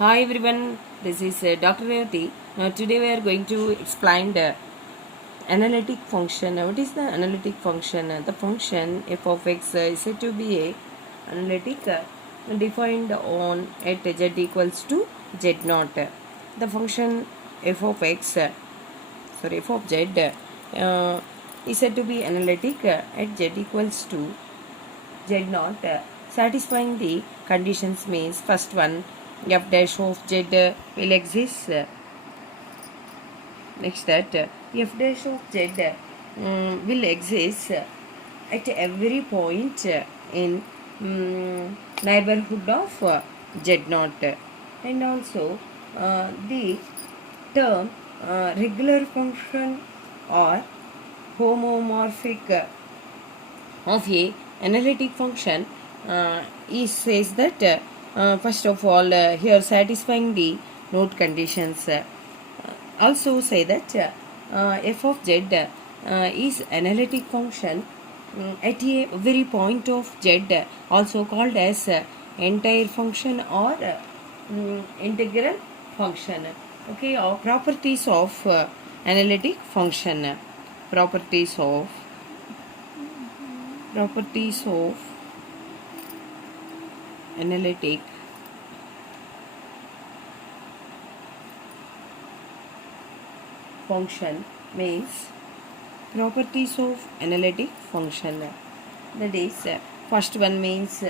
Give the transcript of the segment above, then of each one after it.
Hi everyone, this is Dr. Revati. Now today we are going to explain the analytic function. What is the analytic function? The function f of x is said to be a analytic defined on at z equals to z naught. The function f of x, f of z is said to be analytic at z equals to z naught, satisfying the conditions means first one f dash of z will exist. Next that f dash of z will exist at every point in neighborhood of z naught, and also the term regular function or homomorphic of a analytic function is says that first of all here satisfying the node conditions. Also say that f of z is analytic function at a very point of z, also called as entire function or integral function. Okay, or properties of analytic function. Properties of analytic function means properties of analytic function. That is, first one means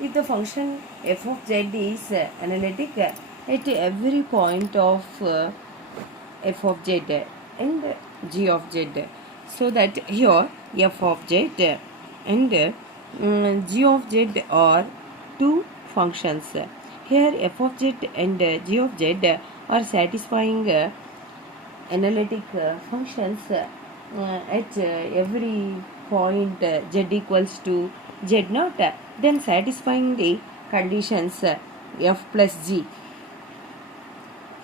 if the function f of z is analytic at every point of f of z and g of z, so that here f of z and g of z are two functions. Here f of z and g of z are satisfying analytic functions at every point z equals to z naught, then satisfying the conditions f plus g.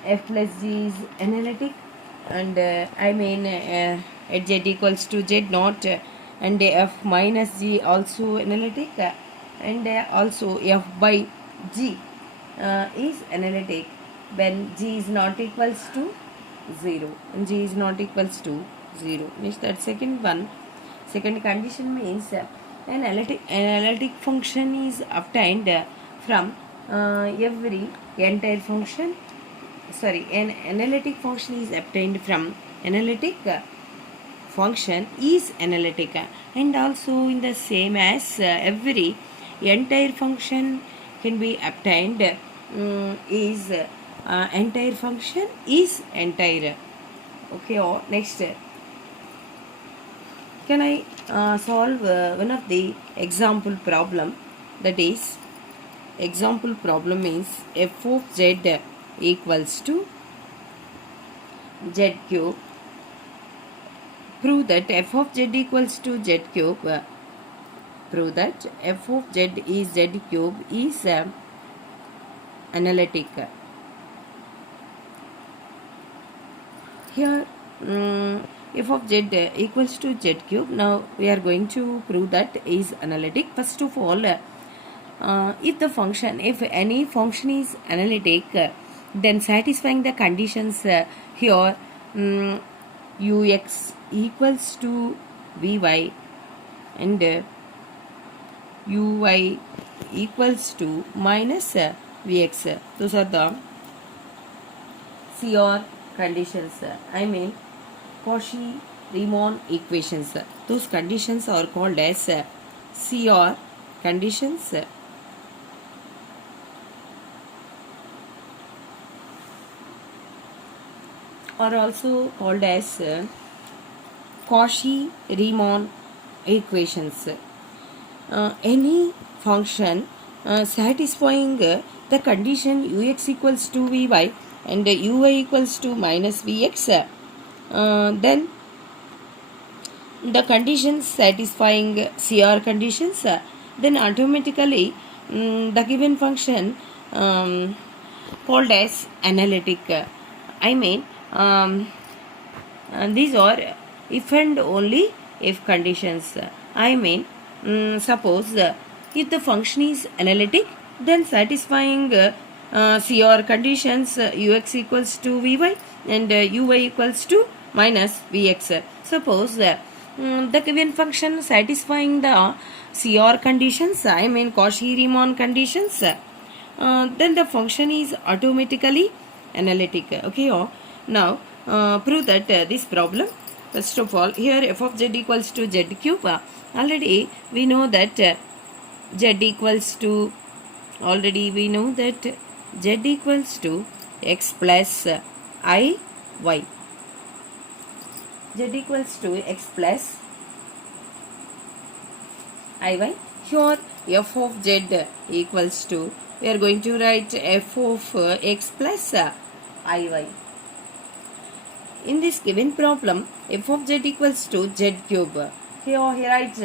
F plus g is analytic, and at z equals to z naught, and f minus g also analytic, and also f by g is analytic when g is not equals to 0. And g is not equals to 0 means that second condition means an analytic function is obtained from every entire function. An analytic function is obtained from analytic function is analytic, and also in the same as every entire function can be obtained is entire function is entire. Okay, or next can I solve one of the example problem? That is, example problem means f of z equals to z cube. Prove that f of z equals to z cube. Prove that f of z is z cube is analytic. Here f of z equals to z cube. Now we are going to prove that is analytic. First of all, if any function is analytic, then satisfying the conditions here ux equals to vy and uy equals to minus vx. Those are the CR conditions. Cauchy-Riemann equations. Those conditions are called as CR conditions. Are also called as Cauchy-Riemann equations. Any function satisfying the condition ux equals to vy and uy equals to minus vx, then the conditions satisfying CR conditions, then automatically the given function called as analytic. These are if and only if conditions. Suppose if the function is analytic, then satisfying see your conditions, ux equals to vy and uy equals to minus vx. Suppose the given function satisfying the CR conditions, I mean Cauchy-Riemann conditions, then the function is automatically analytic. Okay, now prove that this problem. First of all, here f of z equals to z cube. Already we know that z equals to, already we know that z equals to x plus I y. Z equals to x plus Iy. Here f of z equals to, we are going to write f of x plus Iy. In this given problem, f of z equals to z cube. Here he writes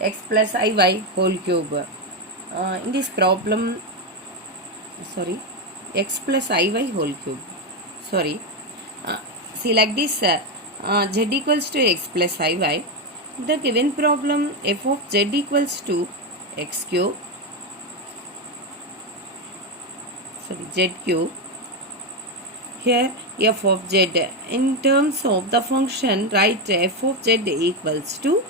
x plus Iy whole cube. In this problem, sorry, x plus Iy whole cube. Sorry. See like this, z equals to x plus Iy. The given problem f of z equals to x cube, sorry, z cube. Here f of z, in terms of the function, write f of z equals to,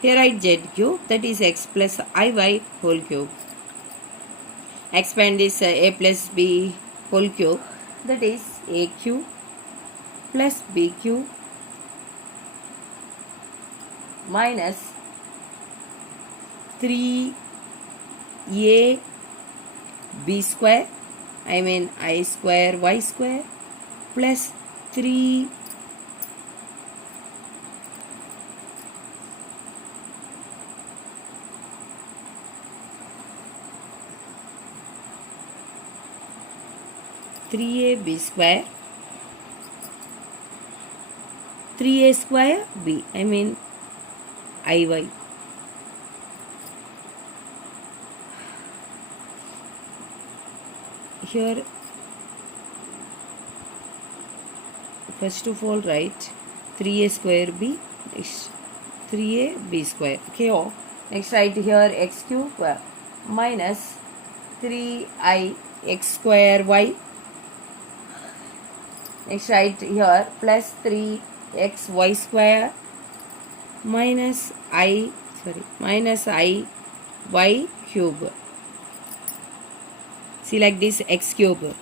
here write z cube, that is x plus Iy whole cube. Expand this a plus b whole cube, that is a cube plus b cube minus 3a b square, I mean I square y square plus 3 3ab square, 3a square b, I mean Iy. Here first of all write 3a square b, next 3a b square. Okay, next write here x cube minus 3i x square y. Next write here plus 3x y square minus I y cube. See like this, x cube.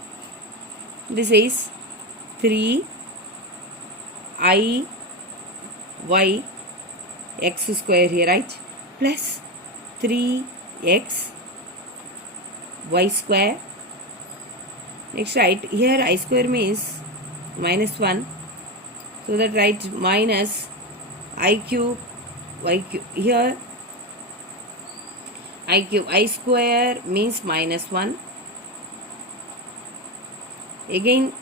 This is 3 I y x square here, right? Plus 3x y square. Next write here I square means minus 1. So that write minus I cube y cube. Here I cube, I square means minus 1. Again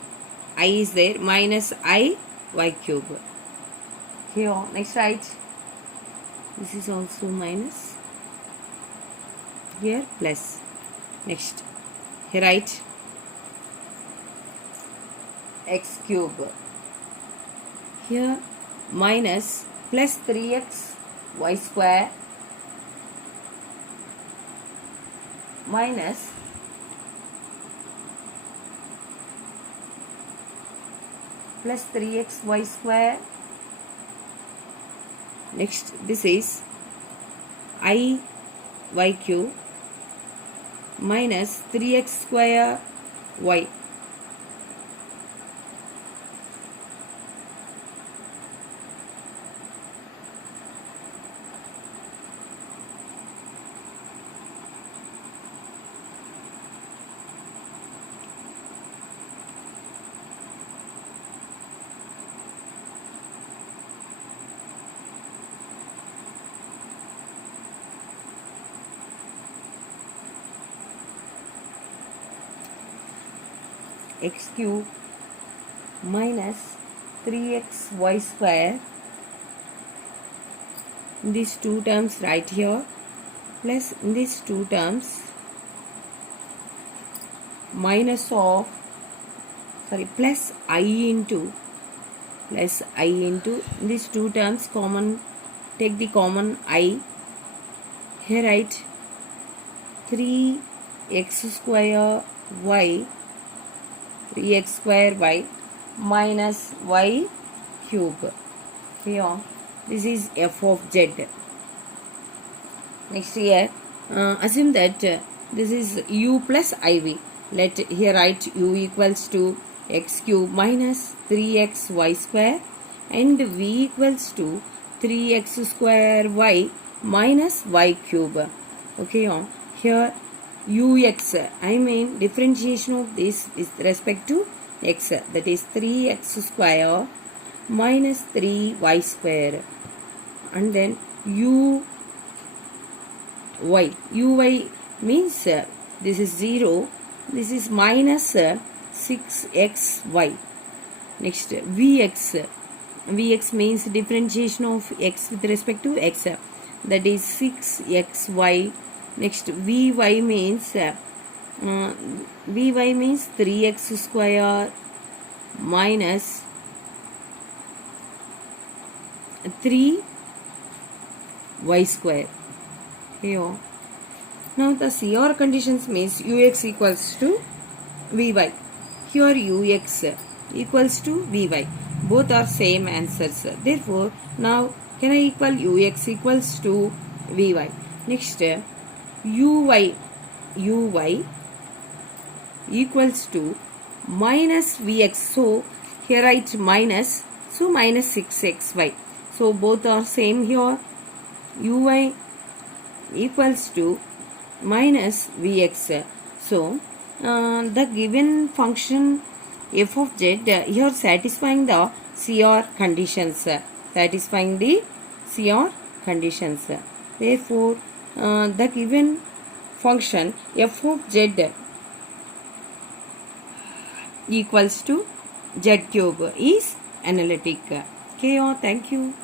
I is there, minus I y cube. Here next write, this is also minus, here plus. Next here write x cube, here minus plus 3x y square minus plus 3x y square. Next this is I y cube minus 3x square y. X cube minus 3x y square, these two terms right here, plus these two terms minus of, sorry, plus I into these two terms common, take the common I. Here write 3x square y 3x square y minus y cube. Here, this is f of z. Next here, assume that this is u plus iv. Let here write u equals to x cube minus 3xy square and v equals to 3x square y minus y cube. Okay, here ux, I mean differentiation of this is respect to x, that is 3x square minus 3y square, and then uy means this is 0, this is minus 6xy. Next vx means differentiation of x with respect to x, that is 6xy. Next vy means 3x square minus 3y square. Here, now the CR conditions means ux equals to vy. Here ux equals to vy. Both are same answers. Therefore, now can I equal ux equals to vy. Next, uy equals to minus vx. So here write minus. So minus 6xy. So both are same here. Uy equals to minus vx. So the given function f of z here satisfying the CR conditions. Satisfying the CR conditions. Therefore, the given function f of z equals to z cube is analytic. Okay, thank you.